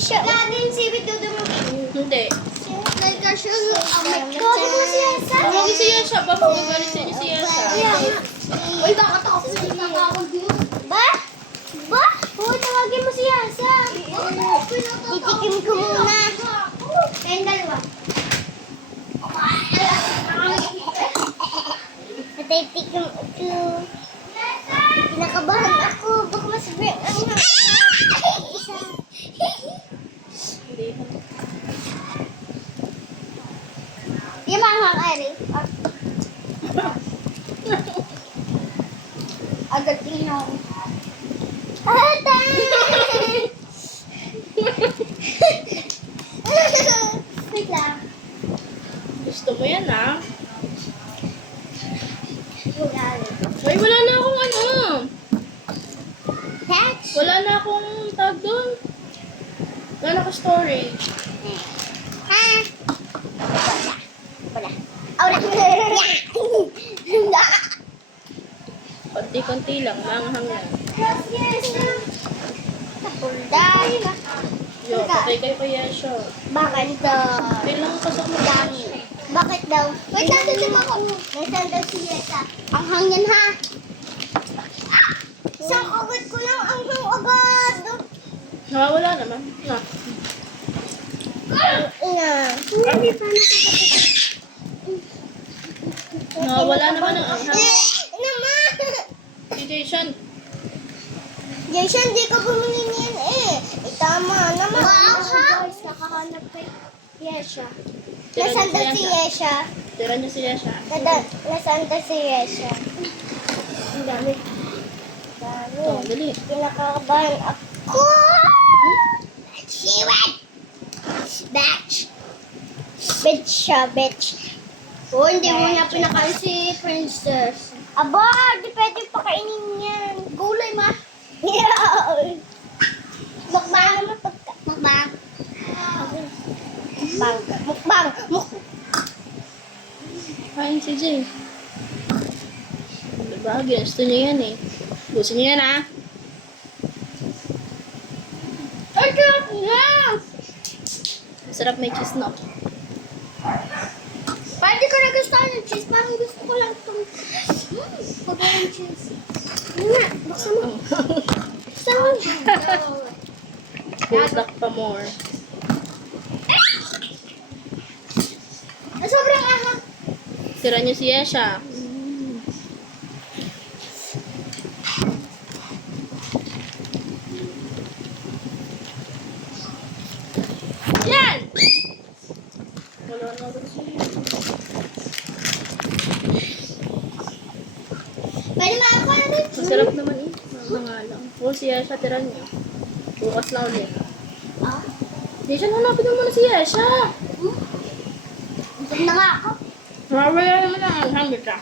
siya. Natin si Bidudo mo. Hindi. Nagkasya. Tawagin mo si Yesa. Tawagin si Yesha. Baka magalit sa inyo si Yesha. Uy, baka tapos na nakakawag yun. Ba? Ba? Oo, tawagin mo si Yesa. Titikim ko muna. Kayong dalawa. Natitikim ako. Kinakabahan ako. Baka masabing ang isa. Hindi. Di ba ang Eri? Agad tinong. Ate! Wait lang. Gusto mo yan, ha? Wala. Ay, wala na akong ano. Touch? Wala na akong tag doon. Wala na akong storage. Ha? Wala. Wala. Wala. Konti-konti lang. Manghang yan. Tapulday. Yo, patay kayo kay Yesha. Bakit daw? Kailangan pasok mo Dami. Bakit daw? Wait lang, tutup ako. Nasaan daw si Yesa? Ang hangyan ha. Isang agad ko lang ang hang agad. Nawawala naman. Na. Ina. Hindi pa nakakapit. Nawawala naman ang anghang. Naman. Si Jason. Jason, di ka bumili niyan eh. Tama naman. Wow, ha? Guys, nakahanap kay Yesha. Nasaan daw si Yesha? Tira niyo si Yesha. Nasaan daw si Yesha? Ang dami. Ito, dali. Pinakakabahan ako. Shiwet! Batch. Bitch siya, bitch. Oh, hindi mo niya pinakain si Princess. Aba, di pwede pakainin yan. Gulay, ma. Yeah. Mukbang naman pagka. Mukbang. Mukbang. Mukbang. Kain si Jay. Diba? Ginusto niya yan eh. Gusto niya yan, ha? Ay, sarap na! Masarap may cheese, no? Pwede ko na gusto ng cheese. Parang gusto ko lang itong... Pag walang cheese. Ano na? Buksan mo. Buksan mo. Buldak pa more. Sobrang ahak. Tira niyo si Yesha. Yan! Wala na agad siya. Pwede maako na rin. Masarap naman eh. Mga lang. O si Yesha, tira niyo. Bukas na ulit. Ah? Jason, hanapin mo muna si Yesha. Busog na nga ako. Nawawala naman ang anghang kita.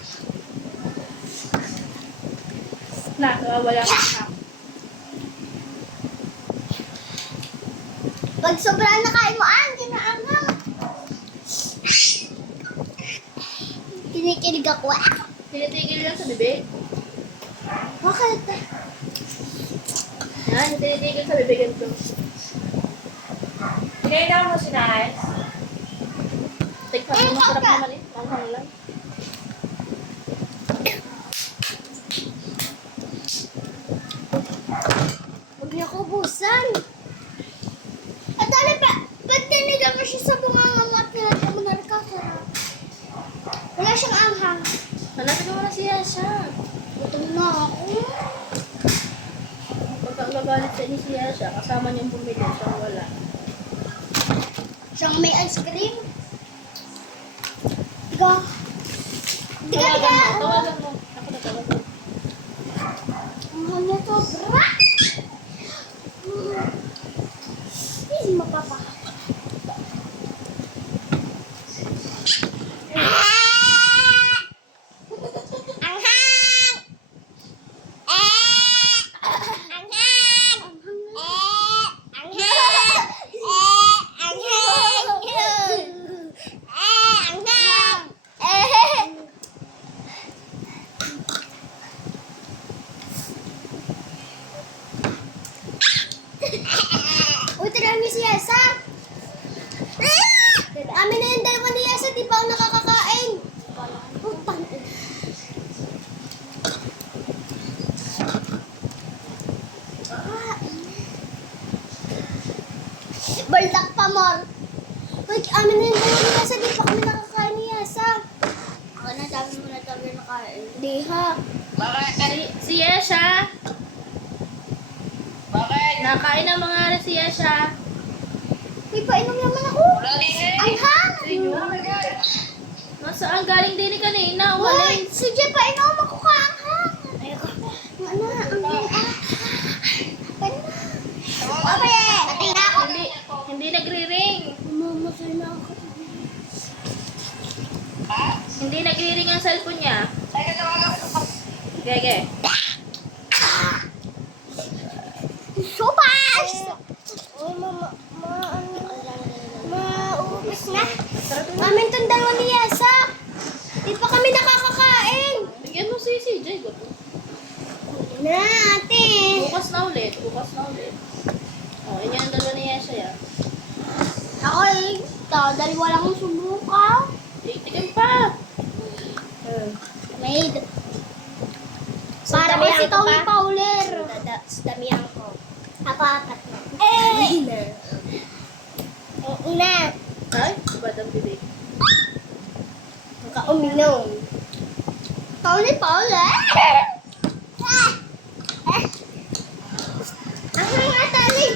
Nawawala ang anghang. Pag sobrang nakain mo, hindi na anghang. Kinikilig ako. Tinitigil lang sa bibig. Bakit? Yan, tinitigil sa bibig ito. Kinain mo si Nice. Tigpa, masarap naman eh. Anghang lang. Huwag niyo ko busan. At ano pa, pag tinigan mo siya sa bunganga mo at nilagyan mo na nakakasarap. Wala siyang anghang. Hanapin mo muna si Yesha. Gutom na ako. Pagka gagalit sa inyo si Yesha, kasama niyong bumili, siya wala. Siyang may ice cream. Diga. Diga, Tawagan diga. mo, tawagan mo. Ako na tawagan. Ang mahal niya sobra. Hindi mapapa. Uy, tira ni si Yesa. Amin na yung dalawa ni Yesa, di pa ako nakakakain. Putang. Baldak pa, Mor. Uy, amin na yung dalawa ni Yesa, di pa kami nakakain ni Yesa. Ako na, sabi mo na tabi nakain. Di ha. Si Yesha. Nakain na mga si Yesha. Uy, painom naman ako. Ang hangin. Nasaan galing din ni kanina? Uy, Uwaling. si Jay, painom ako ka. Ang hangin. Ayoko. Ano, ang hangin. Patay na ako. Hindi nagri-ring. Mamasay na ako. Hindi nagri-ring ang cellphone niya. Gege. Sopas! Oh, maubos na. Amin tong dalawa ni Yesa. Di pa kami nakakakain. Bigyan mo si CJ. Gusto. Na, ate. Bukas na ulit. Bukas na ulit. Oh, yun yung dalawa ni Yesha yan. Ako eh, dalawa lang ang subukan. Tignan pa. Made. Para ko si Tommy Fowler. Damihan ko. Ako apat na. Una. Ay, ba't ang bibig? Uminom. Tommy Fowler. Ang mga tali.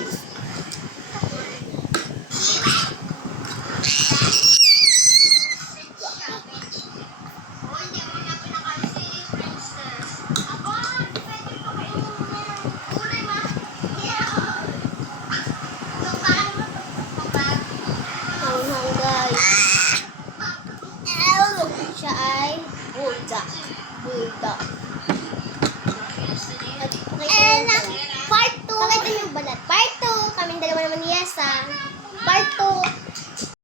Siya ay Buddha. Buddha. Part 2. Pakita niyo yung balat. Part 2. Kaming dalawa naman ni Yesa. Part 2.